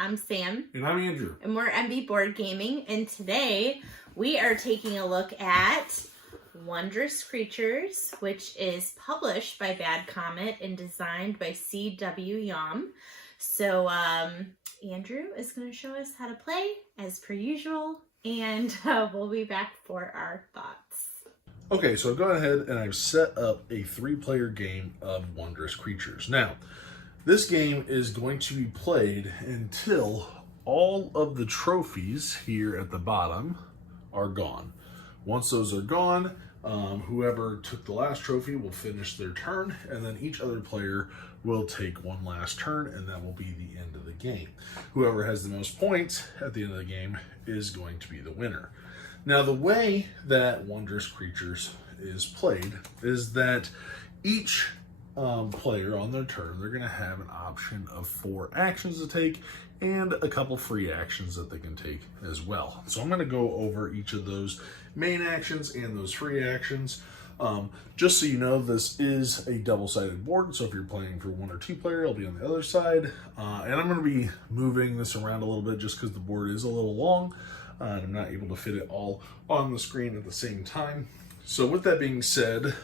I'm Sam. And I'm Andrew. And we're MB Board Gaming. And today we are taking a look at Wondrous Creatures, which is published by Bad Comet and designed by C.W. Yom. So Andrew is going to show us how to play as per usual. And we'll be back for our thoughts. Okay, so I've gone ahead and I've set up a 3-player game of Wondrous Creatures. Now, this game is going to be played until all of the trophies here at the bottom are gone. Once those are gone, whoever took the last trophy will finish their turn, and then each other player will take one last turn, and that will be the end of the game. Whoever has the most points at the end of the game is going to be the winner. Now, the way that Wondrous Creatures is played is that each player on their turn, they're going to have an option of 4 actions to take and a couple free actions that they can take as well. So I'm going to go over each of those main actions and those free actions. Just so you know, this is a double-sided board, so if you're playing for 1 or 2 player, it'll be on the other side. And I'm going to be moving this around a little bit just because the board is a little long, and I'm not able to fit it all on the screen at the same time. So with that being said,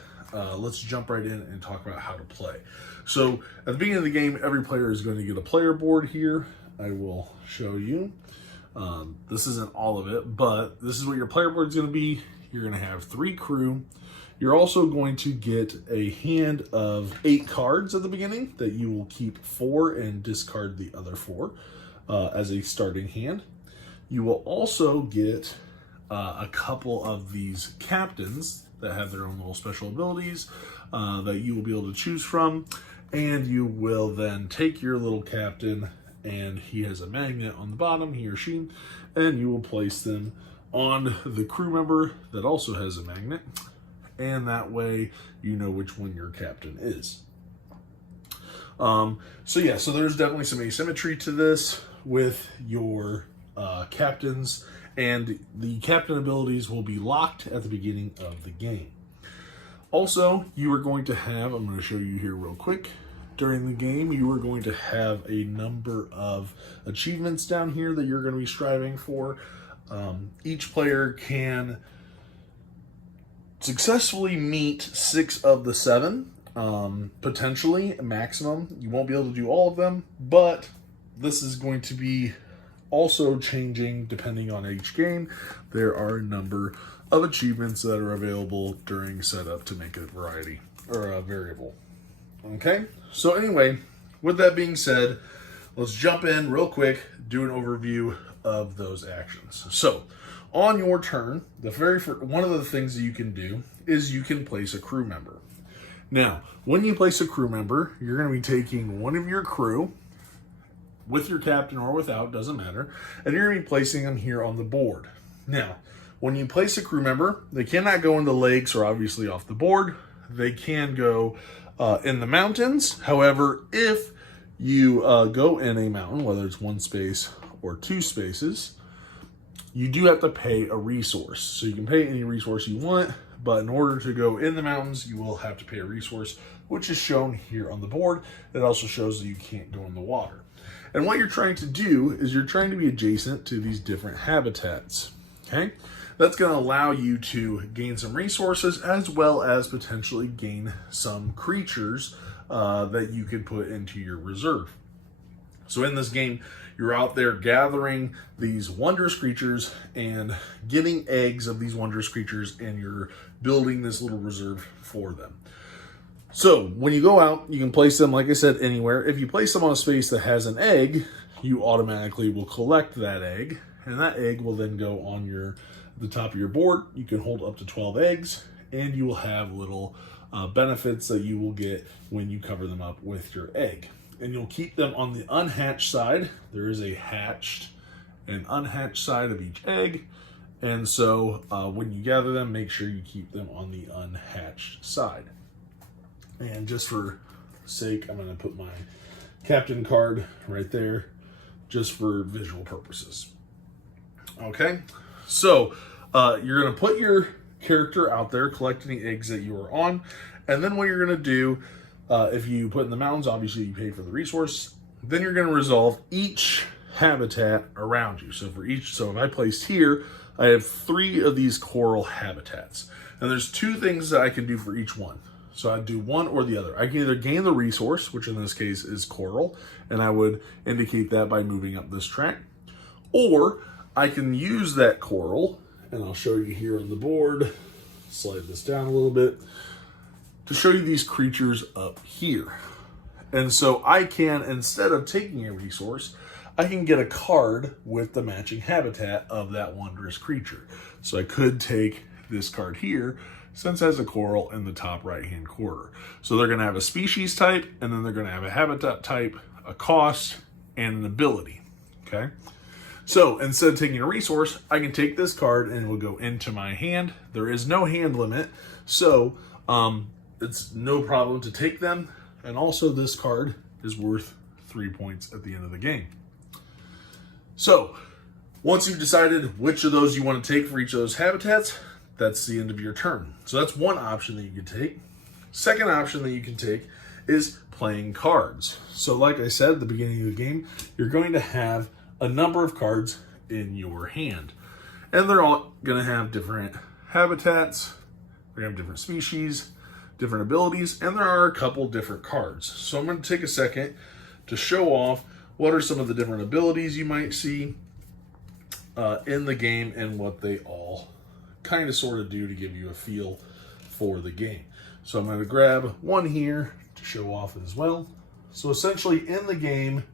let's jump right in and talk about how to play. So at the beginning of the game, every player is going to get a player board here. I will show you. This isn't all of it, but this is what your player board is going to be. You're going to have 3 crew. You're also going to get a hand of 8 cards at the beginning that you will keep 4 and discard the other 4 as a starting hand. You will also get a couple of these captains that have their own little special abilities that you will be able to choose from, and you will then take your little captain, and he has a magnet on the bottom, he or she, and you will place them on the crew member that also has a magnet, and that way you know which one your captain is. So there's definitely some asymmetry to this with your captains, and the captain abilities will be locked at the beginning of the game. Also, you are going to have, I'm going to show you here real quick, during the game, you are going to have a number of achievements down here that you're going to be striving for. Each player can successfully meet 6 of the 7, potentially maximum. You won't be able to do all of them, but this is going to be also changing depending on each game. There are a number of achievements that are available during setup to make a variety or a variable. Okay, so anyway, with that being said, let's jump in real quick, do an overview of those actions. So on your turn, the very first, one of the things that you can do is you can place a crew member. Now, when you place a crew member, you're going to be taking one of your crew, with your captain or without, doesn't matter, and you're going to be placing them here on the board. Now, when you place a crew member, they cannot go in the lakes or obviously off the board. They can go in the mountains. However, if you go in a mountain, whether it's 1 space or 2 spaces, you do have to pay a resource. So you can pay any resource you want, but in order to go in the mountains, you will have to pay a resource, which is shown here on the board. It also shows that you can't go in the water. And what you're trying to do is you're trying to be adjacent to these different habitats, okay? That's going to allow you to gain some resources as well as potentially gain some creatures that you can put into your reserve. So in this game, you're out there gathering these wondrous creatures and getting eggs of these wondrous creatures, and you're building this little reserve for them. So when you go out, you can place them, like I said, anywhere. If you place them on a space that has an egg, you automatically will collect that egg, and that egg will then go on the top of your board. You can hold up to 12 eggs, and you will have little benefits that you will get when you cover them up with your egg. And you'll keep them on the unhatched side. There is a hatched and unhatched side of each egg, and so when you gather them, make sure you keep them on the unhatched side. And just for sake, I'm going to put my captain card right there just for visual purposes. Okay, so you're going to put your character out there collecting the eggs that you are on, and then what you're going to do, if you put in the mountains, obviously you pay for the resource, then you're going to resolve each habitat around you. So if I placed here, I have 3 of these coral habitats. And there's 2 things that I can do for each one. So I'd do one or the other. I can either gain the resource, which in this case is coral, and I would indicate that by moving up this track. Or I can use that coral, and I'll show you here on the board, slide this down a little bit, to show you these creatures up here. And so I can, instead of taking a resource, I can get a card with the matching habitat of that wondrous creature. So I could take this card here, since it has a coral in the top right-hand corner. So they're gonna have a species type, and then they're gonna have a habitat type, a cost, and an ability, okay? So instead of taking a resource, I can take this card and it will go into my hand. There is no hand limit, so it's no problem to take them. And also this card is worth 3 points at the end of the game. So once you've decided which of those you want to take for each of those habitats, that's the end of your turn. So that's one option that you can take. Second option that you can take is playing cards. So like I said at the beginning of the game, you're going to have a number of cards in your hand. And they're all going to have different habitats, they're going to have different species, different abilities, and there are a couple different cards. So I'm going to take a second to show off what are some of the different abilities you might see in the game and what they all kind of sort of do to give you a feel for the game. So I'm going to grab one here to show off as well. So essentially in the game,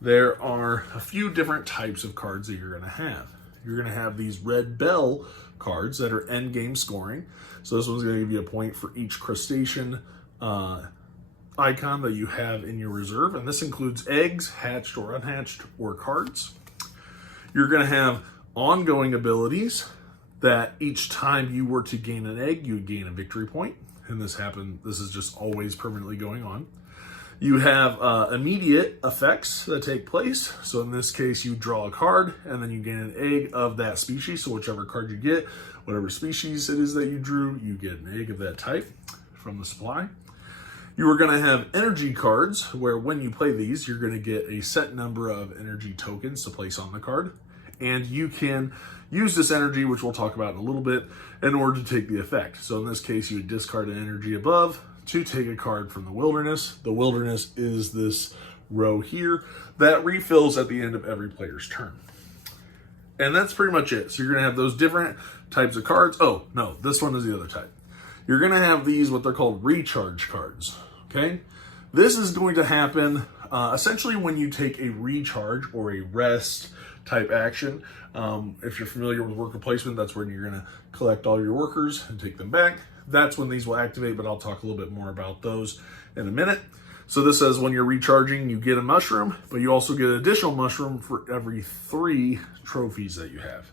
there are a few different types of cards that you're going to have. You're going to have these red bell cards that are end game scoring. So this one's going to give you a point for each crustacean icon that you have in your reserve. And this includes eggs, hatched or unhatched, or cards. You're going to have ongoing abilities that each time you were to gain an egg, you would gain a victory point. And this is just always permanently going on. You have immediate effects that take place. So in this case, you draw a card and then you gain an egg of that species. So whichever card you get, whatever species it is that you drew, you get an egg of that type from the supply. You are going to have energy cards where when you play these, you're going to get a set number of energy tokens to place on the card. And you can use this energy, which we'll talk about in a little bit, in order to take the effect. So in this case, you would discard an energy above to take a card from the wilderness. The wilderness is this row here that refills at the end of every player's turn. And that's pretty much it. So you're going to have those different types of cards. Oh, no, this one is the other type. You're going to have these, what they're called recharge cards, okay? This is going to happen essentially when you take a recharge or a rest type action. If you're familiar with worker placement, that's when you're going to collect all your workers and take them back. That's when these will activate, but I'll talk a little bit more about those in a minute. So this says when you're recharging, you get a mushroom, but you also get an additional mushroom for every 3 trophies that you have.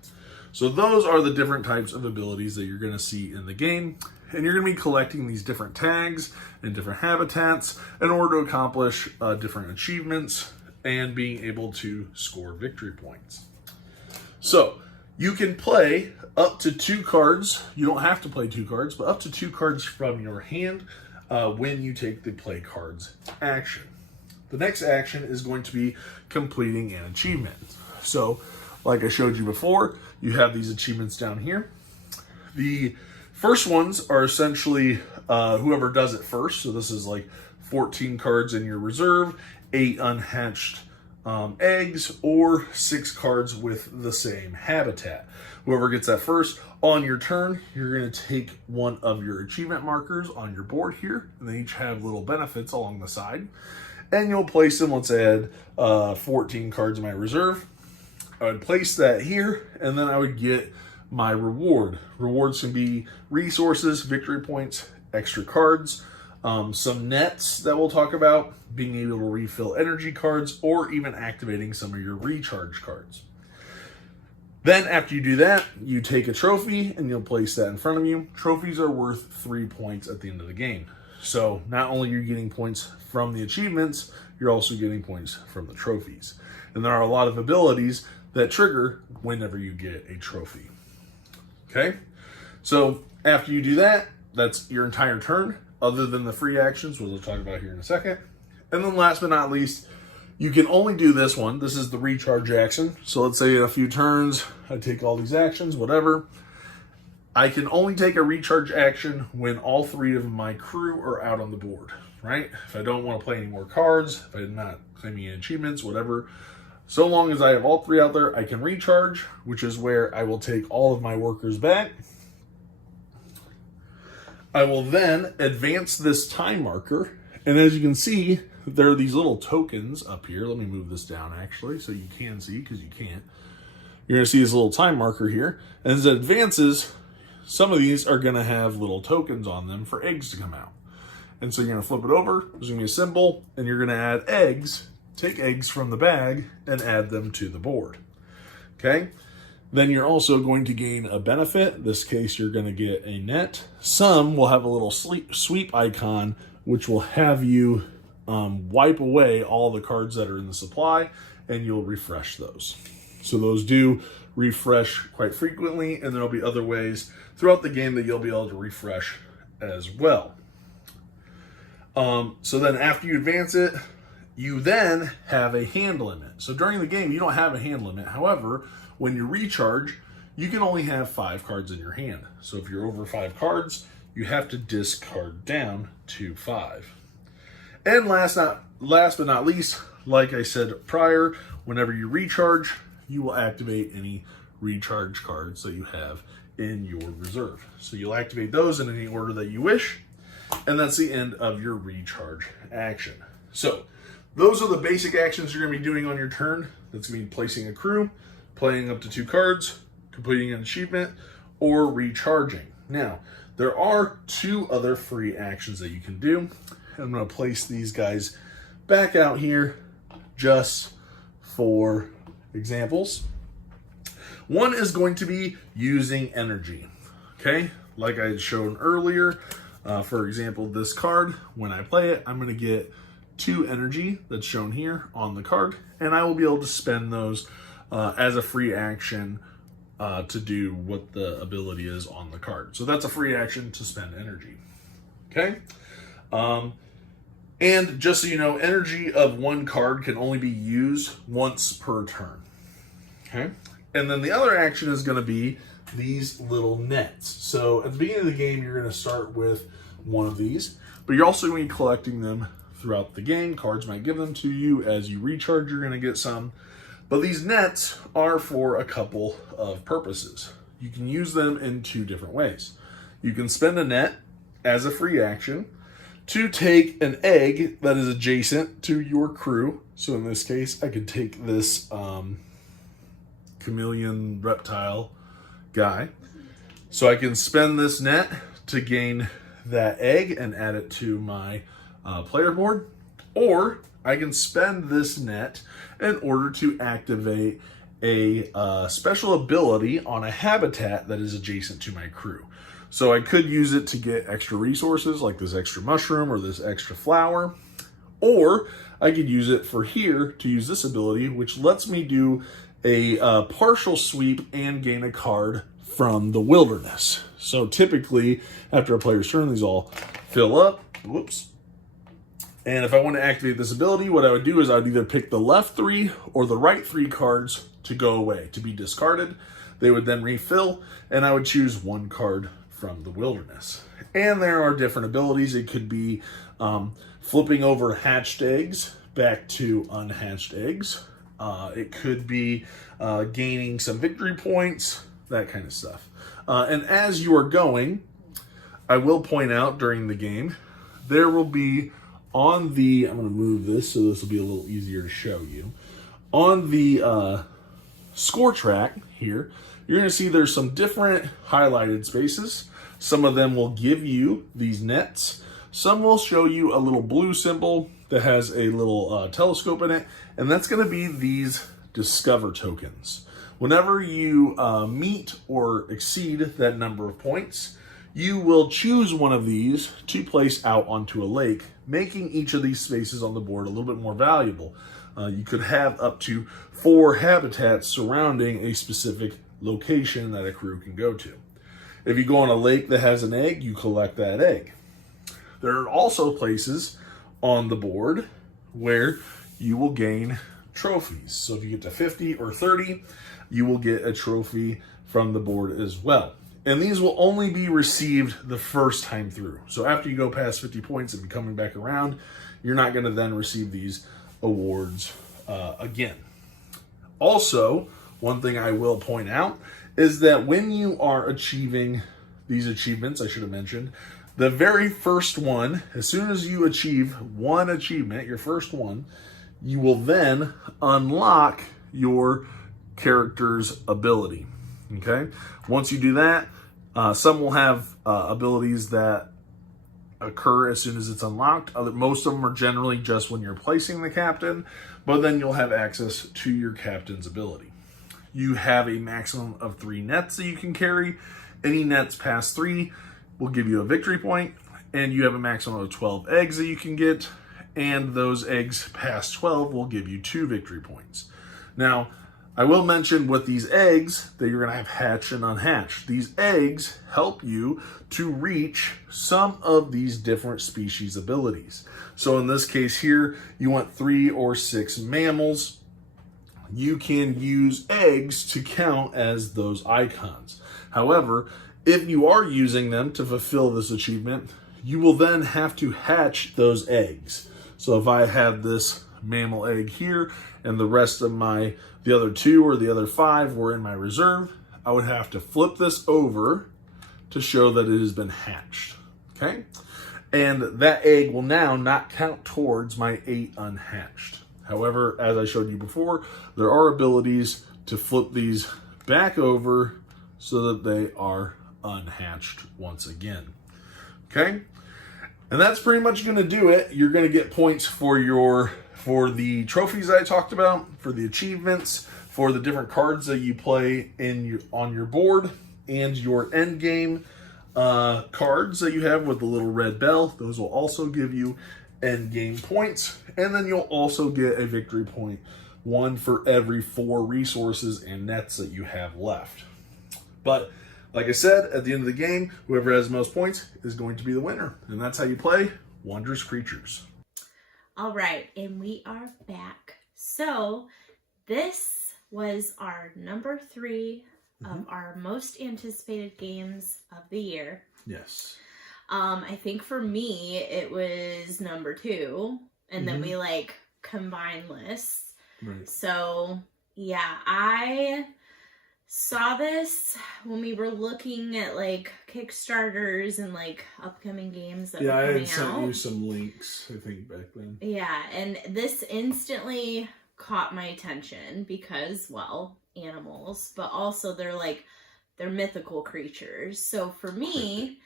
So those are the different types of abilities that you're going to see in the game. And you're going to be collecting these different tags and different habitats in order to accomplish different achievements and being able to score victory points. So you can play up to 2 cards. You don't have to play 2 cards, but up to 2 cards from your hand when you take the play cards action. The next action is going to be completing an achievement. So like I showed you before, you have these achievements down here. The first ones are essentially whoever does it first. So this is like 14 cards in your reserve, 8 unhatched eggs, or 6 cards with the same habitat. Whoever gets that first, on your turn, you're going to take one of your achievement markers on your board here, and they each have little benefits along the side. And you'll place them. Let's add 14 cards in my reserve. I would place that here, and then I would get my reward. Rewards can be resources, victory points, extra cards, some nets that we'll talk about, being able to refill energy cards, or even activating some of your recharge cards. Then after you do that, you take a trophy and you'll place that in front of you. Trophies are worth 3 points at the end of the game. So not only are you getting points from the achievements, you're also getting points from the trophies. And there are a lot of abilities that trigger whenever you get a trophy. Okay? So after you do that, that's your entire turn, other than the free actions, which we'll talk about here in a second. And then last but not least, You can only do this one. This is the recharge action. So let's say in a few turns, I take all these actions, whatever. I can only take a recharge action when all 3 of my crew are out on the board, right? If I don't want to play any more cards, if I'm not claiming any achievements, whatever. So long as I have all 3 out there, I can recharge, which is where I will take all of my workers back. I will then advance this time marker. And as you can see, there are these little tokens up here. Let me move this down actually so you can see, because you can't. You're going to see this little time marker here. And as it advances, some of these are going to have little tokens on them for eggs to come out. And so you're going to flip it over. There's going to be a symbol, and you're going to add eggs. Take eggs from the bag and add them to the board. Okay? Then you're also going to gain a benefit. In this case, you're going to get a net. Some will have a little sweep icon, which will have you wipe away all the cards that are in the supply, and you'll refresh those. So those do refresh quite frequently, and there'll be other ways throughout the game that you'll be able to refresh as well. So then after you advance it, you then have a hand limit. So during the game, you don't have a hand limit. However, when you recharge, you can only have 5 cards in your hand. So if you're over 5 cards, you have to discard down to 5. And last but not least, like I said prior, whenever you recharge, you will activate any recharge cards that you have in your reserve. So you'll activate those in any order that you wish, and that's the end of your recharge action. So those are the basic actions you're going to be doing on your turn. That's going to be placing a crew, playing up to 2 cards, completing an achievement, or recharging. Now, there are 2 other free actions that you can do. I'm going to place these guys back out here just for examples. One is going to be using energy. Okay, like I had shown earlier, for example, this card, when I play it, I'm going to get 2 energy that's shown here on the card, and I will be able to spend those as a free action to do what the ability is on the card. So that's a free action to spend energy. Okay? And just so you know, energy of 1 card can only be used once per turn. Okay? And then the other action is going to be these little nets. So at the beginning of the game, you're going to start with one of these, but you're also going to be collecting them throughout the game. Cards might give them to you. As you recharge, you're going to get some. But these nets are for a couple of purposes. You can use them in 2 different ways. You can spend a net as a free action to take an egg that is adjacent to your crew. So in this case, I could take this chameleon reptile guy. So I can spend this net to gain that egg and add it to my player board, or I can spend this net in order to activate a special ability on a habitat that is adjacent to my crew. So I could use it to get extra resources like this extra mushroom or this extra flower, or I could use it for here to use this ability, which lets me do a partial sweep and gain a card from the wilderness. So typically, after a player's turn, these all fill up. Whoops. And if I want to activate this ability, what I would do is I would either pick the left 3 or the right 3 cards to go away, to be discarded. They would then refill, and I would choose 1 card from the wilderness. And there are different abilities. It could be flipping over hatched eggs back to unhatched eggs. It could be gaining some victory points, that kind of stuff. And as you are going, I will point out during the game, there will be on the, I'm going to move this so this will be a little easier to show you. On the score track here, you're going to see there's some different highlighted spaces. Some of them will give you these nets. Some will show you a little blue symbol that has a little telescope in it, and that's going to be these discover tokens. Whenever you meet or exceed that number of points, you will choose one of these to place out onto a lake, making each of these spaces on the board a little bit more valuable. You could have up to 4 habitats surrounding a specific location that a crew can go to. If you go on a lake that has an egg, you collect that egg. There are also places on the board where you will gain trophies. So if you get to 50 or 30, you will get a trophy from the board as well. And these will only be received the first time through. So after you go past 50 points and coming back around, you're not going to then receive these awards again. Also, one thing I will point out is that when you are achieving these achievements, I should have mentioned, the very first one, as soon as you achieve one achievement, your first one, you will then unlock your character's ability. Okay? Once you do that, some will have abilities that occur as soon as it's unlocked. Most of them are generally just when you're placing the captain, but then you'll have access to your captain's ability. You have a maximum of 3 nets that you can carry. Any nets past 3 will give you a victory point, and you have a maximum of 12 eggs that you can get, and those eggs past 12 will give you 2 victory points. Now, I will mention with these eggs that you're going to have hatched and unhatched. These eggs help you to reach some of these different species abilities. So in this case here, you want 3 or 6 mammals. You can use eggs to count as those icons. However, if you are using them to fulfill this achievement, you will then have to hatch those eggs. So if I have this mammal egg here and the rest of the other 2 or the other 5 were in my reserve, I would have to flip this over to show that it has been hatched. Okay? And that egg will now not count towards my 8 unhatched. However, as I showed you before, there are abilities to flip these back over so that they are unhatched once again. Okay? And that's pretty much going to do it. You're going to get points for the trophies I talked about, for the achievements, for the different cards that you play on your board, and your end game cards that you have with the little red bell. Those will also give you end game points, and then you'll also get a victory point, 1 for every 4 resources and nets that you have left. But like I said, at the end of the game, whoever has the most points is going to be the winner. And that's how you play Wondrous Creatures. All right, and we are back. So this was our number 3 of our most anticipated games of the year. Yes. I think for me, it was number 2, and then we combined lists. Right. So yeah, I saw this when we were looking at Kickstarters and upcoming games that were coming out. Yeah, I had sent you some links, I think, back then. Yeah, and this instantly caught my attention because, well, animals, but also they're mythical creatures. So for me,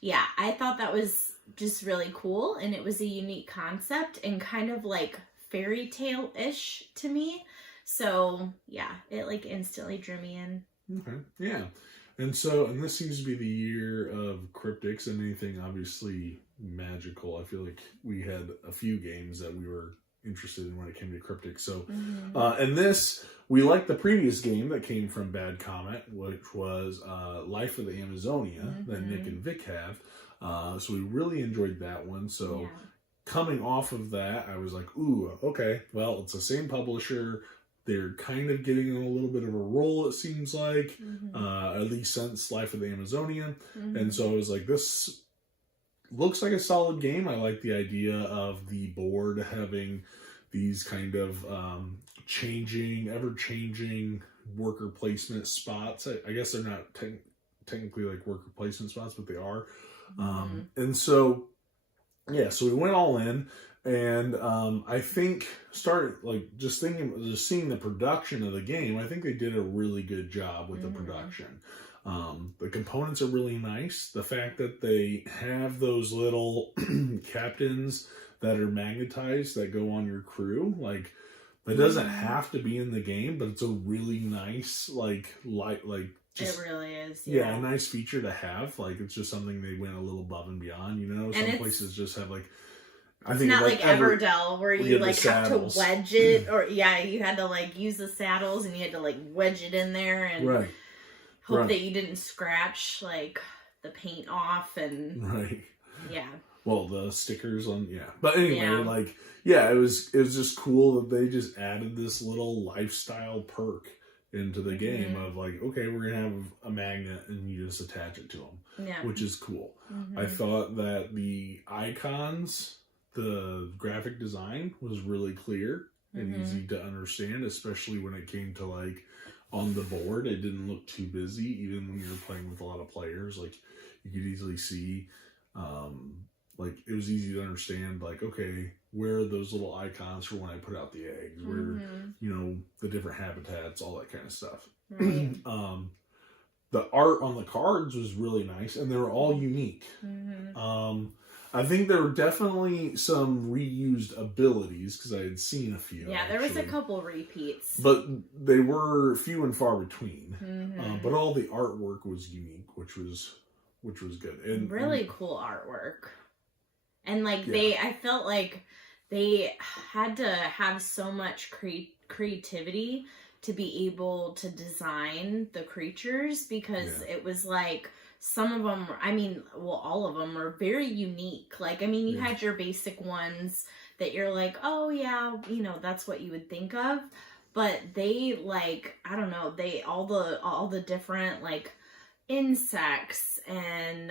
yeah, I thought that was just really cool, and it was a unique concept and kind of fairy tale-ish to me. So, yeah, it instantly drew me in. Okay, yeah. And this seems to be the year of cryptics and anything obviously magical. I feel like we had a few games that we were interested in when it came to cryptics. So, and this, we liked the previous game that came from Bad Comet, which was Life of the Amazonia that Nick and Vic have. So we really enjoyed that one. So Yeah. Coming off of that, I was like, ooh, okay, well, it's the same publisher. They're kind of getting a little bit of a roll, it seems like, at least since Life of the Amazonia. And so I was like, this looks like a solid game. I like the idea of the board having these kind of ever-changing worker placement spots. I guess they're not technically worker placement spots, but they are. And so, yeah, so we went all in. And I think just seeing the production of the game, I think they did a really good job with the production. The components are really nice. The fact that they have those little captains that are magnetized that go on your crew, that doesn't have to be in the game, but it's a really nice it really is. Yeah, a nice feature to have. It's just something they went a little above and beyond. Some places just have it's not like Everdell where you have to wedge it, or you had to use the saddles and you had to wedge it in there and hope that you didn't scratch the paint off and right. Yeah. Well, the stickers on, yeah. But anyway, Yeah. like, yeah, it was just cool that they just added this little lifestyle perk into the game of like, okay, we're gonna have a magnet and you just attach it to them, which is cool. I thought that the icons, the graphic design was really clear and easy to understand, especially when it came to like on the board. It didn't look too busy, even when you were playing with a lot of players. Like you could easily see, like it was easy to understand. Like, okay, where are those little icons for when I put out the eggs? Where you know the different habitats, all that kind of stuff. Right. The art on the cards was really nice, and they were all unique. I think there were definitely some reused abilities because I had seen a few. Yeah, there was a couple repeats, but they were few and far between. But all the artwork was unique, which was good and really cool artwork. And like I felt like they had to have so much creativity to be able to design the creatures because it was like. Some of them, I mean, well, all of them were very unique. Like, I mean, you had your basic ones that you're like, oh yeah, you know, that's what you would think of. But they like, I don't know, they all the different like insects and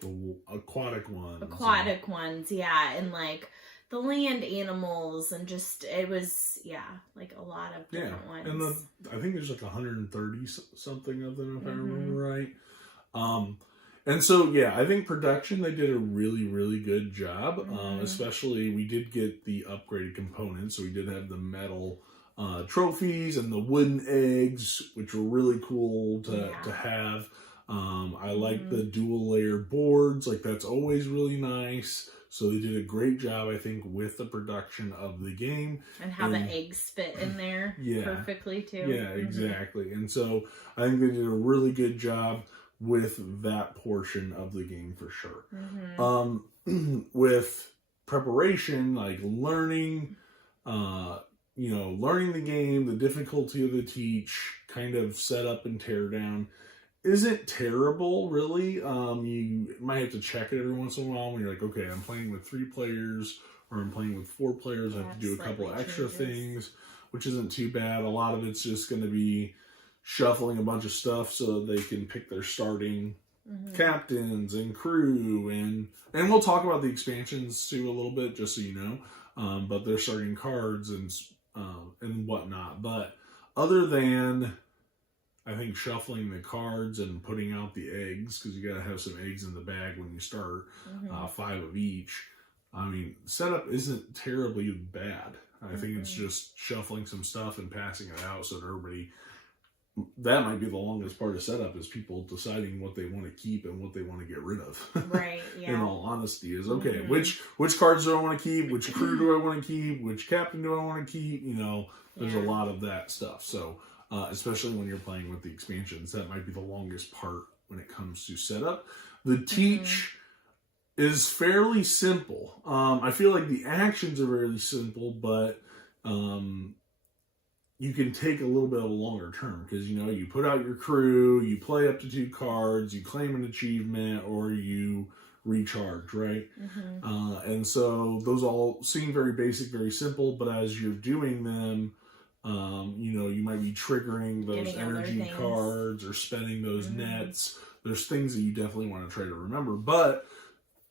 the aquatic ones, yeah, and like the land animals and just it was like a lot of different ones. And I think there's like 130 something of them if I remember right. And so, I think production, they did a really, really good job. Especially, we did get the upgraded components. So we did have the metal trophies and the wooden eggs, which were really cool to have. I like the dual layer boards. Like, that's always really nice. So they did a great job, I think, with the production of the game. And how the eggs fit in there perfectly, too. Yeah, exactly. And so I think they did a really good job with that portion of the game for sure. With preparation, like learning, learning the game, the difficulty of the teach, kind of set up and tear down, isn't terrible, really. You might have to check it every once in a while when you're like, okay, I'm playing with 3 players or I'm playing with 4 players. I have to do a couple of extra things, which isn't too bad. A lot of it's just going to be shuffling a bunch of stuff so they can pick their starting captains and crew, and we'll talk about the expansions too a little bit, just so you know. But they're starting cards and whatnot. But other than, I think, shuffling the cards and putting out the eggs, because you got to have some eggs in the bag when you start, 5 of each. I mean, setup isn't terribly bad. I think it's just shuffling some stuff and passing it out so that everybody. That might be the longest part of setup, is people deciding what they want to keep and what they want to get rid of. Right, yeah. In all honesty, is okay, which cards do I want to keep? Which crew do I want to keep? Which captain do I want to keep? You know, there's a lot of that stuff. So, especially when you're playing with the expansions, that might be the longest part when it comes to setup. The teach is fairly simple. I feel like the actions are very simple, but you can take a little bit of a longer term, because, you know, you put out your crew, you play up to 2 cards, you claim an achievement, or you recharge, right? And so those all seem very basic, very simple, but as you're doing them, you might be triggering those energy cards or spending those nets. There's things that you definitely want to try to remember, but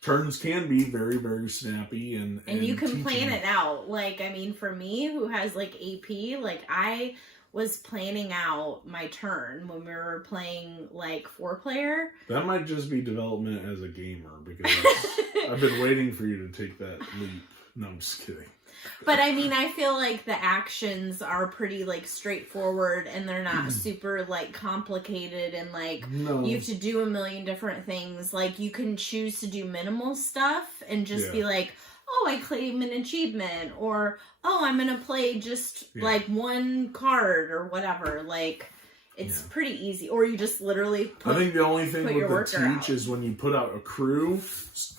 turns can be very, very snappy and you can plan it out. Like, I mean, for me, who has like AP, like I was planning out my turn when we were playing like 4-player. That might just be development as a gamer, because I've been waiting for you to take that leap. No, I'm just kidding. But I mean, I feel like the actions are pretty like straightforward, and they're not super like complicated, and like you have to do a million different things. Like, you can choose to do minimal stuff and just be like, oh, I claim an achievement, or oh, I'm gonna play just like 1 card or whatever. Like, it's pretty easy. Or you just literally I think the only thing with the teach is when you put out a crew,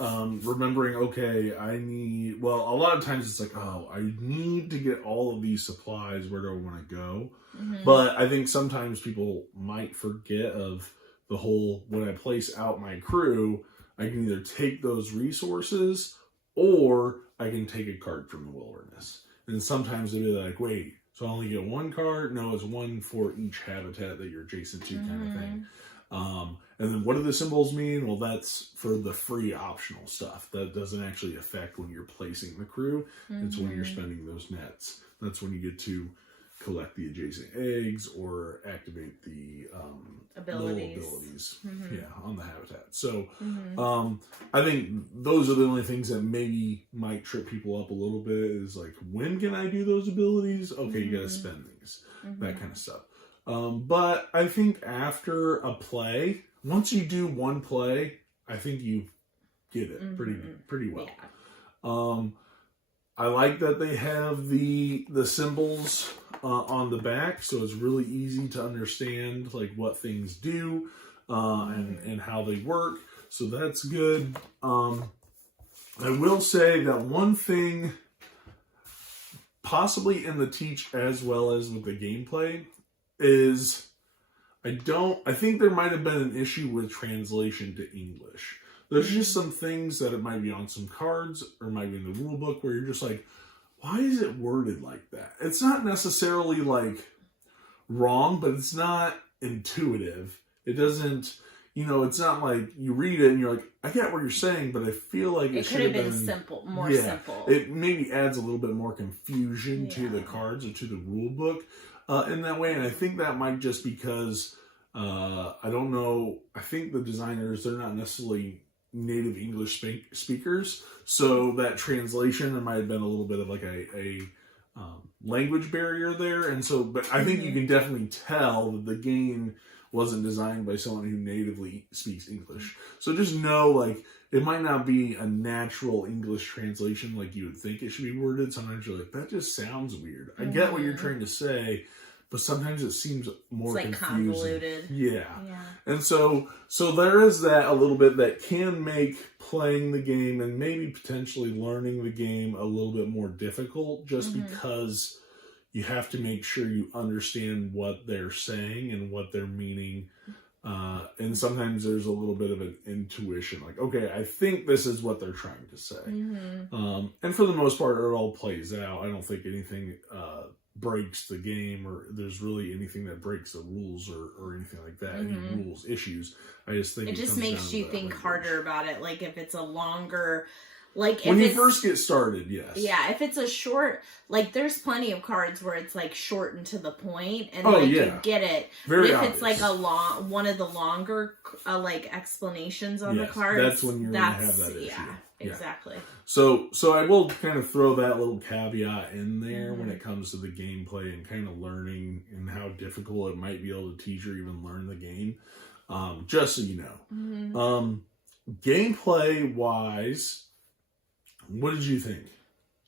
remembering, okay, a lot of times it's like, oh, I need to get all of these supplies. Where do I want to go? But I think sometimes people might forget of the whole, when I place out my crew, I can either take those resources or I can take a card from the wilderness. And sometimes they'll be like, wait, so I only get one card? No, it's one for each habitat that you're adjacent to, kind of thing. And then what do the symbols mean? Well, that's for the free optional stuff. That doesn't actually affect when you're placing the crew. It's when you're spending those nets. That's when you get to collect the adjacent eggs or activate the abilities on the habitat. So I think those are the only things that maybe might trip people up a little bit, is like, when can I do those abilities? Okay, you gotta spend these, that kind of stuff. But I think after a play, once you do one play, I think you get it pretty well. Yeah. I like that they have the symbols on the back, so it's really easy to understand like what things do and how they work. So that's good. I will say that one thing, possibly in the teach as well as with the gameplay, is I think there might have been an issue with translation to English. There's just some things that it might be on some cards or might be in the rule book where you're just like, why is it worded like that? It's not necessarily like wrong, but it's not intuitive. It doesn't, it's not like you read it and you're like, I get what you're saying, but I feel like it should have been simple, more simple. It maybe adds a little bit more confusion to the cards or to the rule book in that way. And I think that might just because, I don't know, I think the designers, they're not necessarily native English speakers, so that translation, there might have been a little bit of like a language barrier there, and so, but I think you can definitely tell that the game wasn't designed by someone who natively speaks English. So just know, like, it might not be a natural English translation like you would think it should be worded. Sometimes you're like, that just sounds weird. I get what you're trying to say, but sometimes it seems more like confusing. Convoluted. Yeah. And so there is that a little bit that can make playing the game and maybe potentially learning the game a little bit more difficult, just because you have to make sure you understand what they're saying and what they're meaning. And sometimes there's a little bit of an intuition, like, okay, I think this is what they're trying to say. And for the most part, it all plays out. I don't think anything breaks the game, or there's really anything that breaks the rules or anything like that, any rules issues. I just think it just makes you think harder about it. Like if it's a longer, like when you first get started, yes. Yeah, if it's a short, like there's plenty of cards where it's like short and to the point, and you get it. Very if obvious. It's like one of the longer like explanations on the cards, that's when you're gonna have that issue. Yeah. Exactly. So I will kind of throw that little caveat in there when it comes to the gameplay and kind of learning and how difficult it might be able to teach or even learn the game. Just so you know. Gameplay wise, what did you think?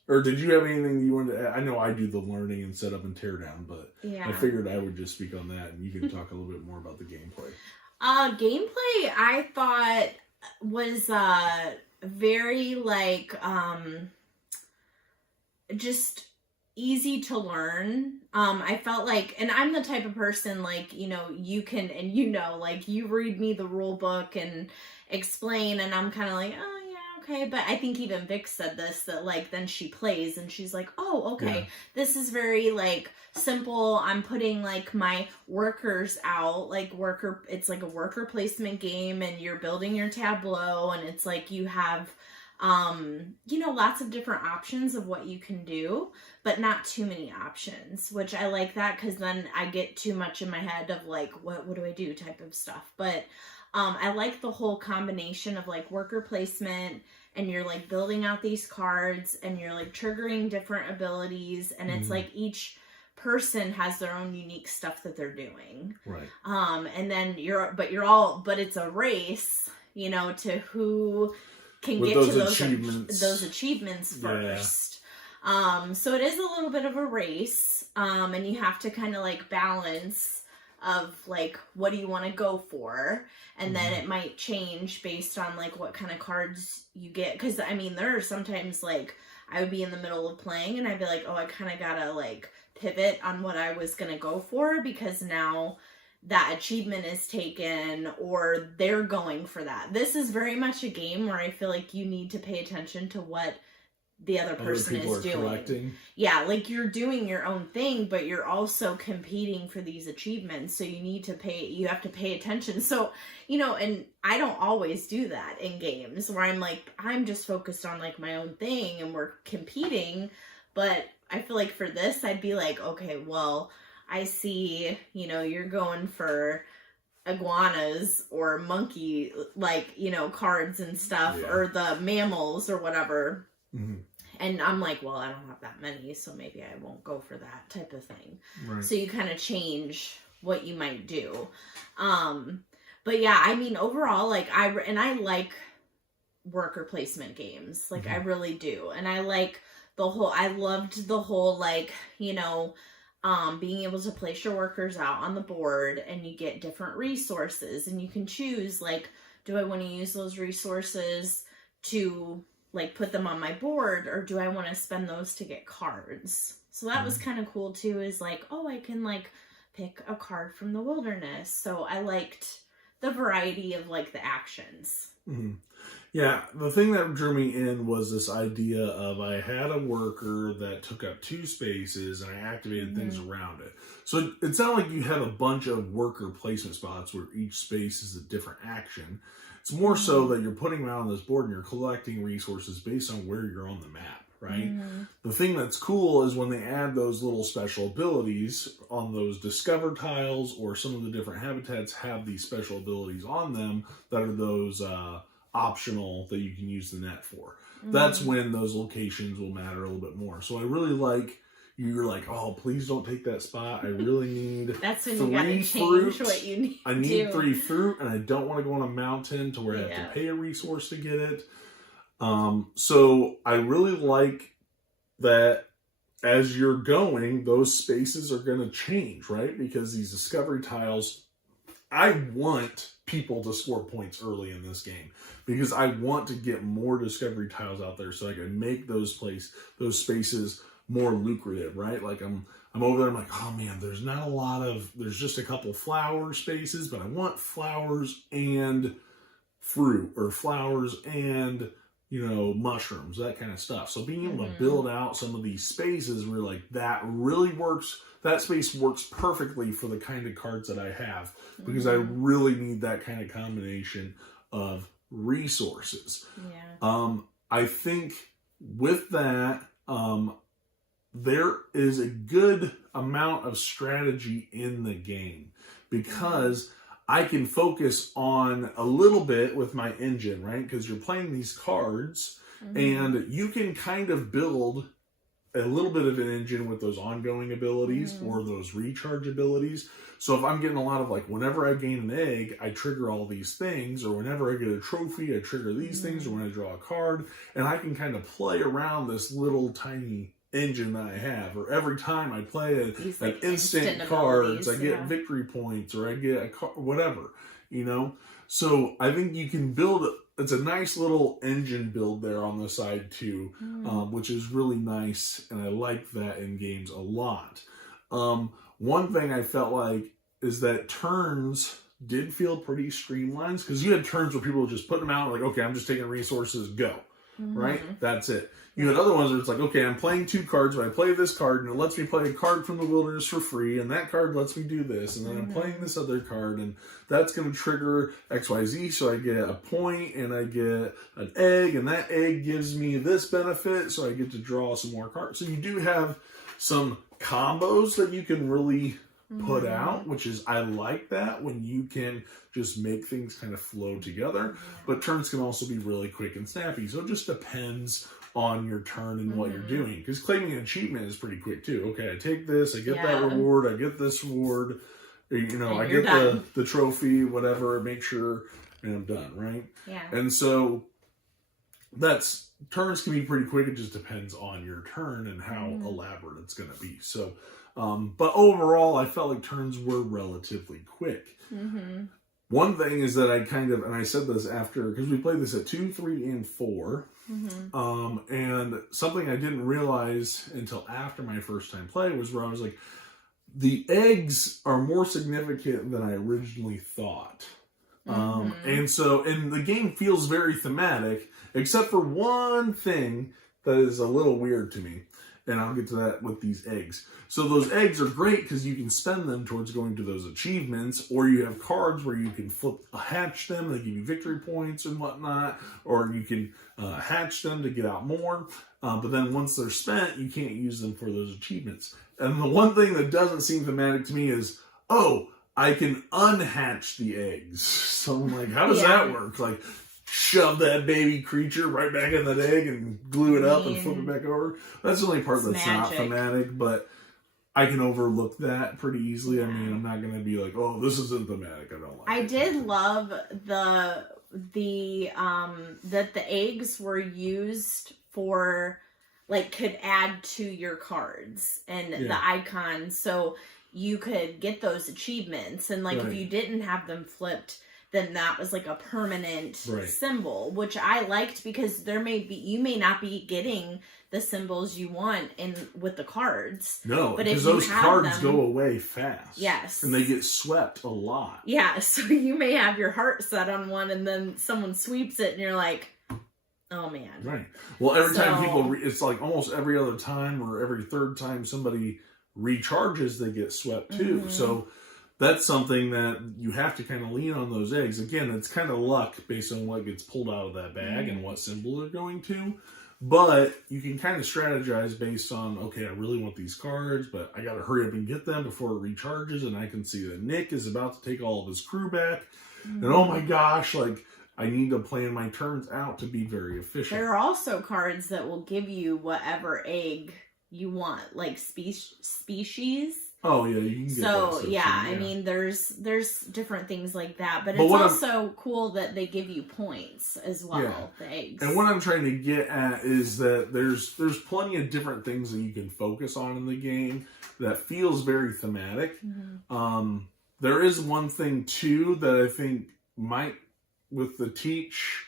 Or did you have anything you wanted to add? I know I do the learning and setup and tear down, but I figured I would just speak on that and you can talk a little bit more about the gameplay. Gameplay, I thought was very like just easy to learn. I felt like, and I'm the type of person, like, you can, and like you read me the rule book and explain, and I'm kind of like, oh yeah, okay. But I think even Vic said this, that like then she plays and she's like, oh okay, this is very like simple. I'm putting like my workers out, like it's like a worker placement game, and you're building your tableau, and it's like you have lots of different options of what you can do, but not too many options, which I like that, because then I get too much in my head of like, what do I do type of stuff. But I like the whole combination of like worker placement, and you're like building out these cards, and you're like triggering different abilities, and it's like each person has their own unique stuff that they're doing. Right. And then but it's a race, to who can get to those achievements first. So it is a little bit of a race, and you have to kind of like balance of like, what do you want to go for, and then it might change based on like what kind of cards you get, because I mean there are sometimes like I would be in the middle of playing and I'd be like, oh, I kind of gotta like pivot on what I was gonna go for, because now that achievement is taken or they're going for that. This is very much a game where I feel like you need to pay attention to what the other person is doing. Collecting. Yeah, like you're doing your own thing, but you're also competing for these achievements. So you have to pay attention. So, and I don't always do that in games where I'm just focused on like my own thing and we're competing. But I feel like for this, I'd be like, okay, well, I see, you're going for iguanas or monkey, cards and stuff, or the mammals or whatever. Mm-hmm. And I'm like, well, I don't have that many, so maybe I won't go for that type of thing. Right. So you kind of change what you might do. But yeah, I mean, overall, I like worker placement games. Like, I really do. And I loved the whole, being able to place your workers out on the board and you get different resources and you can choose, do I want to use those resources to put them on my board, or do I want to spend those to get cards? So that was kind of cool too, is I can pick a card from the wilderness. So I liked the variety of the actions. Mm-hmm. Yeah, the thing that drew me in was this idea of I had a worker that took up 2 spaces and I activated things around it. So it's not like you have a bunch of worker placement spots where each space is a different action. It's more so that you're putting them out on this board and you're collecting resources based on where you're on the map, right? The thing that's cool is when they add those little special abilities on those discover tiles, or some of the different habitats have these special abilities on them that are those optional that you can use the net for. That's when those locations will matter a little bit more. So I really like, you're like, oh, please don't take that spot. I really need That's when you gotta change what you need. I need 3 fruit, and I don't want to go on a mountain to where I have to pay a resource to get it. So I really like that as you're going, those spaces are going to change, right? Because these discovery tiles, I want people to score points early in this game because I want to get more discovery tiles out there so I can make those spaces more lucrative, right? I'm over there, I'm like, oh man, there's just a couple flower spaces, but I want flowers and fruit, or flowers and, mushrooms, that kind of stuff. So being able to build out some of these spaces where that really works, that space works perfectly for the kind of cards that I have, because I really need that kind of combination of resources. Yeah. I think with that, there is a good amount of strategy in the game, because I can focus on a little bit with my engine, right? Because you're playing these cards and you can kind of build a little bit of an engine with those ongoing abilities or those recharge abilities. So if I'm getting a lot of whenever I gain an egg, I trigger all these things, or whenever I get a trophy, I trigger these things, or when I draw a card, and I can kind of play around this little tiny engine that I have, or every time I play an instant cards, I get victory points, or I get a whatever, So I think you can build, it's a nice little engine build there on the side too, which is really nice, and I like that in games a lot. One thing I felt like is that turns did feel pretty streamlined, because you had turns where people would just put them out, okay, I'm just taking resources, go. Right? That's it. You had other ones where it's okay, I'm playing 2 cards, but I play this card, and it lets me play a card from the wilderness for free, and that card lets me do this, and then I'm playing this other card, and that's going to trigger XYZ, so I get a point, and I get an egg, and that egg gives me this benefit, so I get to draw some more cards. So you do have some combos that you can really put out, which is, I like that, when you can just make things kind of flow together, but turns can also be really quick and snappy, so it just depends on your turn and what you're doing, because claiming an achievement is pretty quick too. Okay, I take this, I get that reward, I get this reward, I get the trophy, whatever, make sure, and I'm done, right? Yeah. And so turns can be pretty quick, it just depends on your turn and how elaborate it's going to be. So but overall, I felt like turns were relatively quick. One thing is that I and I said this after, because we played this at 2, 3, and 4, and something I didn't realize until after my first time play was where I was like, the eggs are more significant than I originally thought. And the game feels very thematic, except for one thing that is a little weird to me. And I'll get to that with these eggs. So those eggs are great because you can spend them towards going to those achievements, or you have cards where you can hatch them. They give you victory points and whatnot, or you can hatch them to get out more. But then once they're spent, you can't use them for those achievements. And the one thing that doesn't seem thematic to me is, I can unhatch the eggs. So I'm like, how does that work? Like, shove that baby creature right back in that egg and glue it up and flip it back over. That's the only part that's not thematic, but I can overlook that pretty easily. I mean, I'm not going to be like, this isn't thematic. I don't like it. I did love that the eggs were used for, like, could add to your cards and the icons, so you could get those achievements. And, like, if you didn't have them flipped, then that was like a permanent symbol, which I liked because you may not be getting the symbols you want with the cards. No, because those cards go away fast. Yes. And they get swept a lot. Yeah, so you may have your heart set on one and then someone sweeps it and you're like, oh man. Right. Well, every time people, it's like almost every other time or every third time somebody recharges, they get swept too. So that's something that you have to kind of lean on those eggs. Again, it's kind of luck based on what gets pulled out of that bag and what symbol they're going to. But you can kind of strategize based on, I really want these cards, but I got to hurry up and get them before it recharges. And I can see that Nick is about to take all of his crew back. And oh my gosh, like, I need to plan my turns out to be very efficient. There are also cards that will give you whatever egg you want, like species. Oh yeah, you can get that stuff I mean, there's different things like that, but it's also cool that they give you points as well. The eggs. And what I'm trying to get at is that there's plenty of different things that you can focus on in the game that feels very thematic. There is one thing too that I think might with the teach.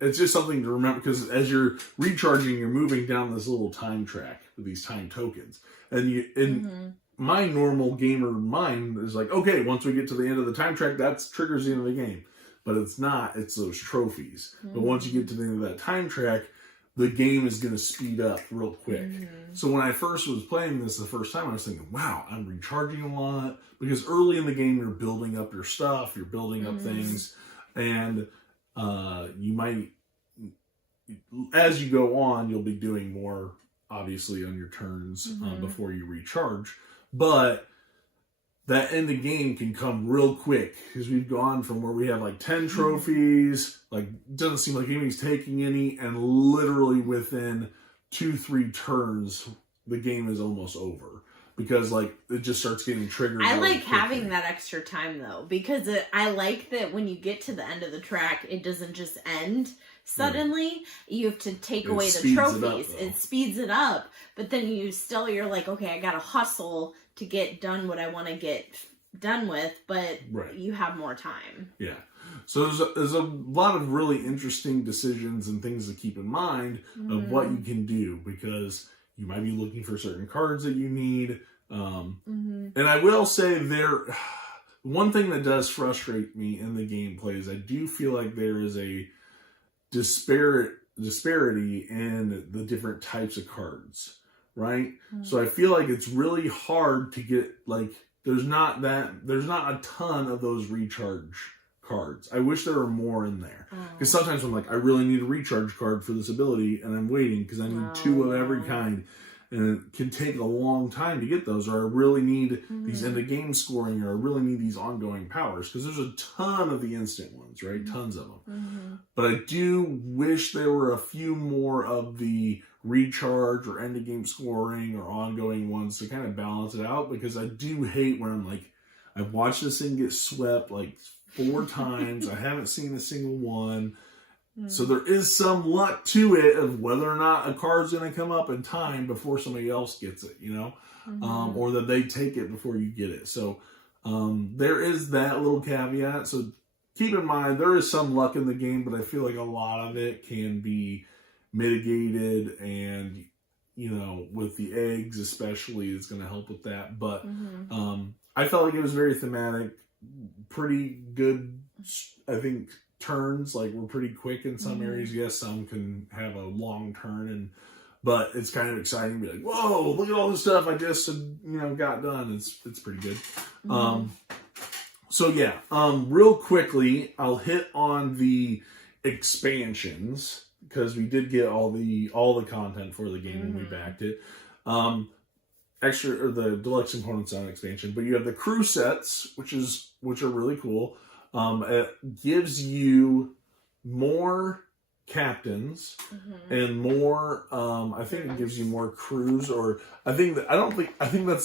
It's just something to remember because as you're recharging, you're moving down this little time track with these time tokens, and my normal gamer mind is like, once we get to the end of the time track, that triggers the end of the game. But it's not. It's those trophies. But once you get to the end of that time track, the game is going to speed up real quick. So when I first was playing this the first time, I was thinking, wow, I'm recharging a lot. Because early in the game, you're building up your stuff. You're building up things. And you might, as you go on, you'll be doing more, obviously, on your turns before you recharge. But that end of game can come real quick because we've gone from where we have like 10 trophies, like doesn't seem like anybody's taking any, and literally within 2-3 turns, the game is almost over because like it just starts getting triggered. I like having that extra time though, because I like that when you get to the end of the track, it doesn't just end suddenly. You have to take away the trophies. It speeds it up, but then you're like, I gotta hustle to get done what I want to get done with, but you have more time. Yeah. So there's a lot of really interesting decisions and things to keep in mind of what you can do, because you might be looking for certain cards that you need. And I will say one thing that does frustrate me in the gameplay is I do feel like there is a disparity in the different types of cards. Right? So I feel like it's really hard to get, like, there's not a ton of those recharge cards. I wish there were more in there. Because sometimes I'm like, I really need a recharge card for this ability, and I'm waiting because I need 2 of every kind. And it can take a long time to get those, or I really need these end of game scoring, or I really need these ongoing powers, because there's a ton of the instant ones, right? Tons of them. But I do wish there were a few more of the recharge or end of game scoring or ongoing ones to kind of balance it out, because I do hate when I'm like, I've watched this thing get swept like 4 times. I haven't seen a single one. So there is some luck to it of whether or not a card's going to come up in time before somebody else gets it, or that they take it before you get it. So there is that little caveat. So keep in mind, there is some luck in the game, but I feel like a lot of it can be mitigated, and with the eggs especially, it's going to help with that. But Mm-hmm. I felt like it was very thematic, pretty good. I think turns like were pretty quick in some areas. Yes, some can have a long turn, but it's kind of exciting to be like, whoa, look at all this stuff I just got done. It's pretty good. Mm-hmm. So yeah, real quickly, I'll hit on the expansions because we did get all the content for the game when we backed it. Extra or the deluxe components on expansion, but you have the crew sets, which are really cool. It gives you more captains and more. I think it gives you more crews, or I think that's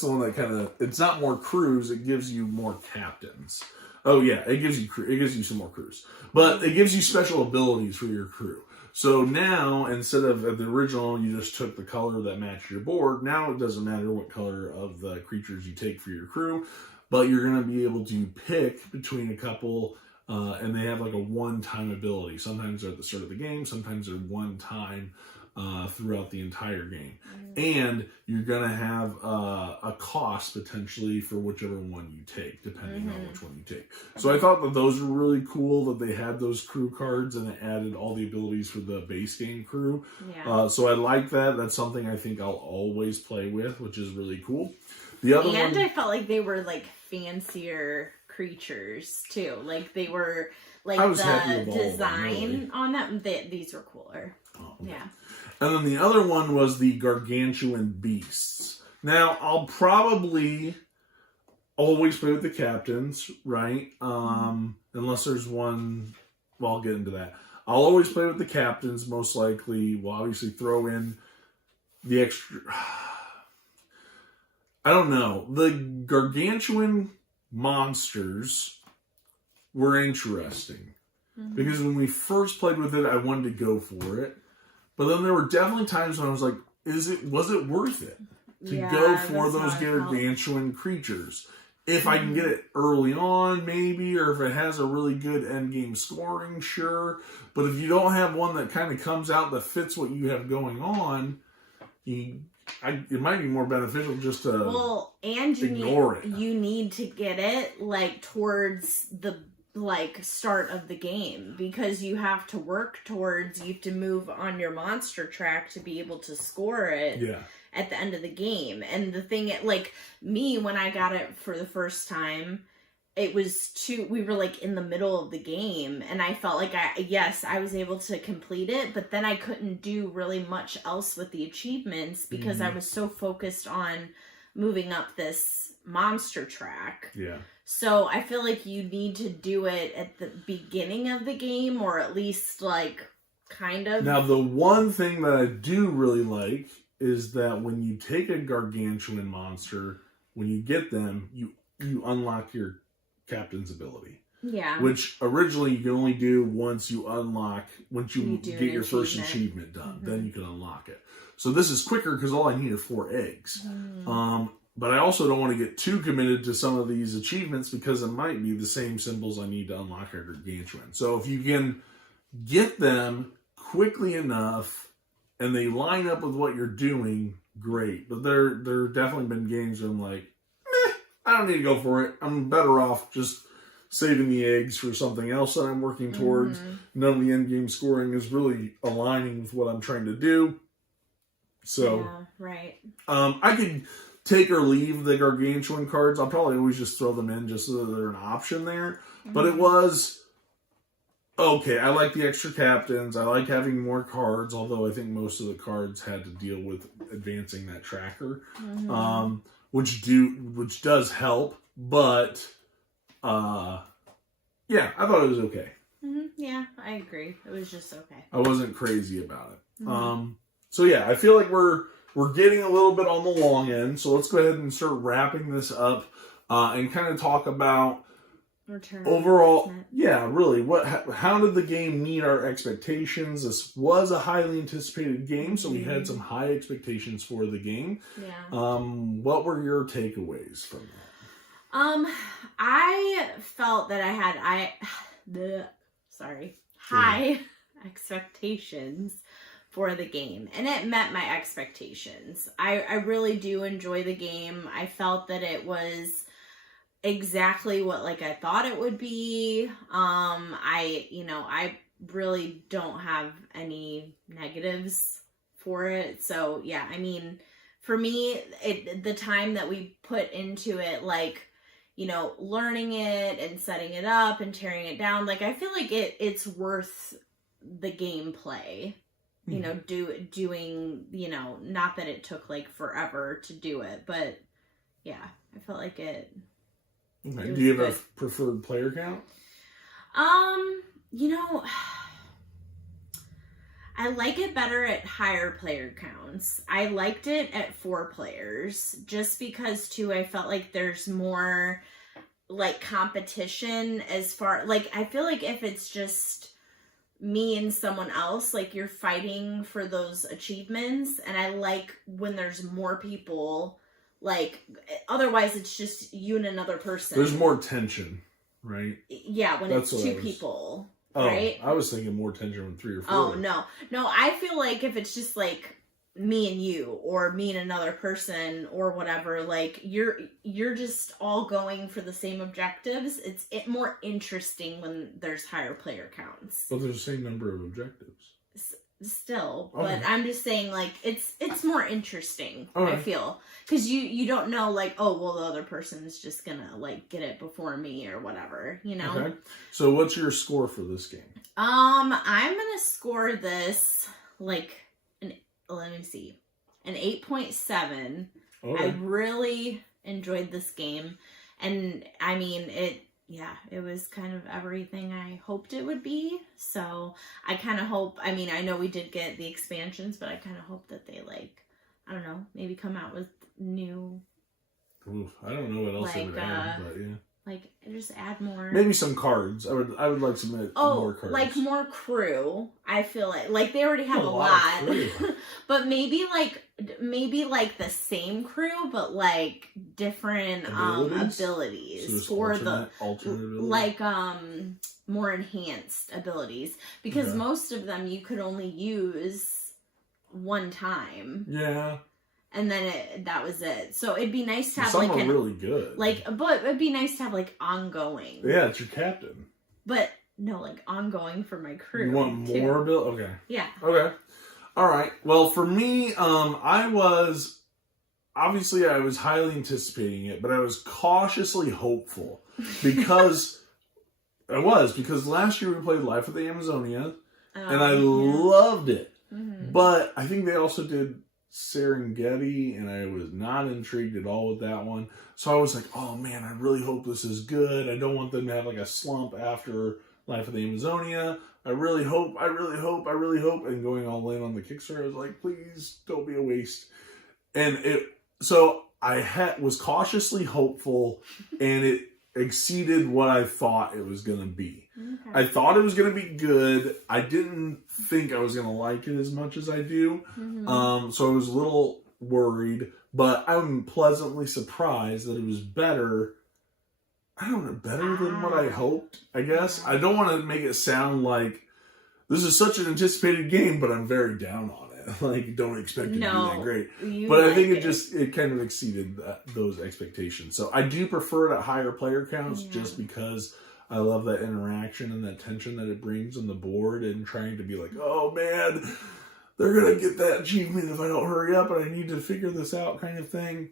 the one that kind of. It's not more crews; it gives you more captains. Oh yeah, it gives you some more crews, but it gives you special abilities for your crew. So now, instead of the original, you just took the color that matched your board. Now it doesn't matter what color of the creatures you take for your crew, but you're going to be able to pick between a couple, and they have like a one-time ability. Sometimes they're at the start of the game, sometimes they're one time throughout the entire game. And you're going to have a cost potentially for whichever one you take, depending on which one you take. So I thought that those were really cool that they had those crew cards and it added all the abilities for the base game crew. Yeah. So I like that. That's something I think I'll always play with, which is really cool. The other one, I felt like they were like fancier creatures too. Like they were like the design on them. These were cooler. Oh, okay. Yeah. And then the other one was the gargantuan beasts. Now, I'll probably always play with the captains, right? Unless there's one, well, I'll get into that. I'll always play with the captains, most likely. We'll obviously throw in the extra. I don't know. The gargantuan monsters were interesting. Because when we first played with it, I wanted to go for it. But then there were definitely times when I was like, was it worth it to go for those gargantuan creatures? If I can get it early on, maybe, or if it has a really good end game scoring, sure. But if you don't have one that kind of comes out that fits what you have going on, it might be more beneficial just to ignore it. You need to get it like towards the start of the game, because you have to move on your monster track to be able to score it at the end of the game. And the thing, like me, when I got it for the first time, we were like in the middle of the game and I felt like I was able to complete it, but then I couldn't do really much else with the achievements because I was so focused on moving up this monster track. Yeah. So I feel like you need to do it at the beginning of the game, or at least like kind of. Now the one thing that I do really like is that when you take a gargantuan monster, when you get them, you unlock your captain's ability. Yeah. Which originally you can only do once you get your first achievement done. Then you can unlock it. So this is quicker because all I need are 4 eggs. But I also don't want to get too committed to some of these achievements because it might be the same symbols I need to unlock a gargantuan. So if you can get them quickly enough and they line up with what you're doing, great. But there definitely been games where I'm like, I don't need to go for it. I'm better off just saving the eggs for something else that I'm working towards. None of the end game scoring is really aligning with what I'm trying to do. So, yeah, right. I could take or leave the gargantuan cards. I'll probably always just throw them in just so that they're an option there. But it was okay. I like the extra captains. I like having more cards, although I think most of the cards had to deal with advancing that tracker, which does help. But yeah, I thought it was okay. Yeah, I agree. It was just okay. I wasn't crazy about it. So yeah, I feel like we're getting a little bit on the long end, so let's go ahead and start wrapping this up and kind of talk about overall. Yeah, really, how did the game meet our expectations? This was a highly anticipated game, so we had some high expectations for the game. Yeah. What were your takeaways from that? I felt that I had high expectations for the game, and it met my expectations. I really do enjoy the game. I felt that it was exactly what like I thought it would be. I really don't have any negatives for it. So yeah, I mean, for me, the time that we put into it, like, learning it and setting it up and tearing it down, like, I feel like it's worth the gameplay. Doing, not that it took like forever to do it, but yeah, I felt like it. Okay. Do you have a preferred player count? I like it better at higher player counts. I liked it at 4 players just because too, I felt like there's more like competition as far, like, I feel like if it's just me and someone else, like, you're fighting for those achievements, and I like when there's more people, like, otherwise it's just you and another person. There's more tension, right? Yeah, when it's 2 people, right? I was thinking more tension with 3 or 4. Oh, no, I feel like if it's just like me and you, or me and another person, or whatever, like, you're just all going for the same objectives. It's more interesting when there's higher player counts. But there's the same number of objectives. Still, Okay. But I'm just saying, like, it's more interesting. Okay. I feel, because you don't know, like, oh, well, the other person's just gonna like get it before me or whatever, Okay. So what's your score for this game? I'm gonna score this like let me see, an 8.7. Okay. I really enjoyed this game, and I mean it was kind of everything I hoped it would be. So I kind of hope, I mean, I know we did get the expansions, but I kind of hope that they, like, I don't know, maybe come out with new. Oof, I don't know what else they would add, but yeah. Like, just add more. Maybe some cards. I would like some more cards. Like more crew. I feel like they already have a lot. But maybe like the same crew, but like different abilities so for alternate abilities? like more enhanced abilities, because most of them you could only use one time. Yeah. And then that was it. So it'd be nice to have some like are really good. But it'd be nice to have like ongoing. Yeah, it's your captain. But no, like ongoing for my crew. You want more ability? Okay. Yeah. Okay. All right. Well, for me, I was highly anticipating it, but I was cautiously hopeful because last year we played Life of the Amazonia, and I loved it. Mm-hmm. But I think they also did Serengeti, and I was not intrigued at all with that one. So I was like, oh man, I really hope this is good. I don't want them to have like a slump after Life of the Amazonia. I really hope. And going all in on the Kickstarter, I was like, please don't be a waste. So I was cautiously hopeful, and it exceeded what I thought it was going to be. Okay. I thought it was going to be good. I didn't think I was going to like it as much as I do. Mm-hmm. So I was a little worried, but I'm pleasantly surprised that it was better. I don't know, better than what I hoped, I guess. I don't want to make it sound like this is such an anticipated game, but I'm very down on it. Like, don't expect it to be that great. But I think it kind of exceeded those expectations. So I do prefer it at higher player counts just because I love that interaction and that tension that it brings on the board, and trying to be like, oh man, they're going to get that achievement if I don't hurry up and I need to figure this out kind of thing.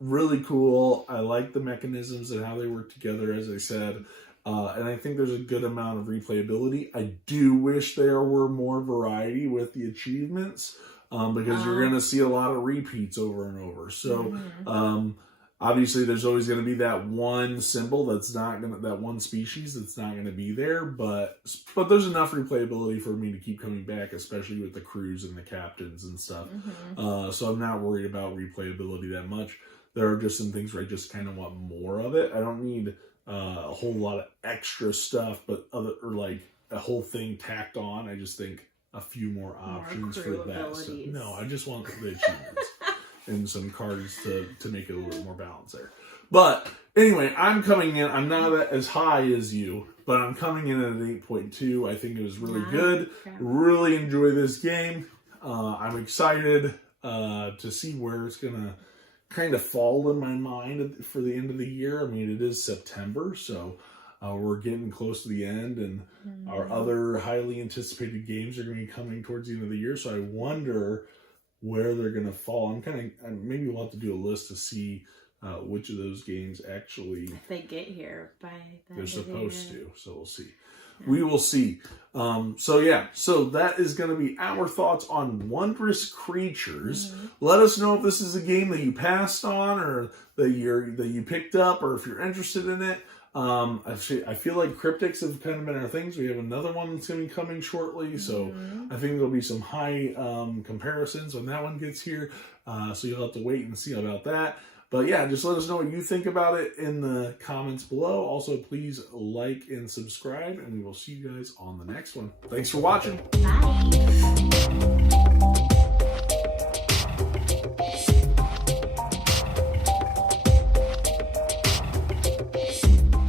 Really cool. I like the mechanisms and how they work together, as I said. And I think there's a good amount of replayability. I do wish there were more variety with the achievements, because you're going to see a lot of repeats over and over. So, obviously there's always going to be that one symbol that one species that's not going to be there, but there's enough replayability for me to keep coming back, especially with the crews and the captains and stuff. So I'm not worried about replayability that much. There are just some things where I just kind of want more of it. I don't need a whole lot of extra stuff, or like a whole thing tacked on. I just think a few more options for that stuff. No, I just want the achievements and some cards to make it a little bit more balanced there. But anyway, I'm coming in. I'm not as high as you, but I'm coming in at an 8.2. I think it was really good. Really enjoy this game. I'm excited to see where it's going to kind of fall in my mind for the end of the year. I mean, it is September, so we're getting close to the end, and our other highly anticipated games are going to be coming towards the end of the year. So I wonder where they're going to fall. Maybe we'll have to do a list to see which of those games actually if they get here by the they're supposed to. So we'll see. Yeah. We will see. So that is going to be our thoughts on Wondrous Creatures. Let us know if this is a game that you passed on, or that you picked up, or if you're interested in it. I feel like cryptics have kind of been our things. We have another one that's going to be coming shortly, so I think there'll be some high comparisons when that one gets here. So you'll have to wait and see about that. But yeah, just let us know what you think about it in the comments below. Also, please like and subscribe, and we will see you guys on the next one. Thanks for watching. Bye.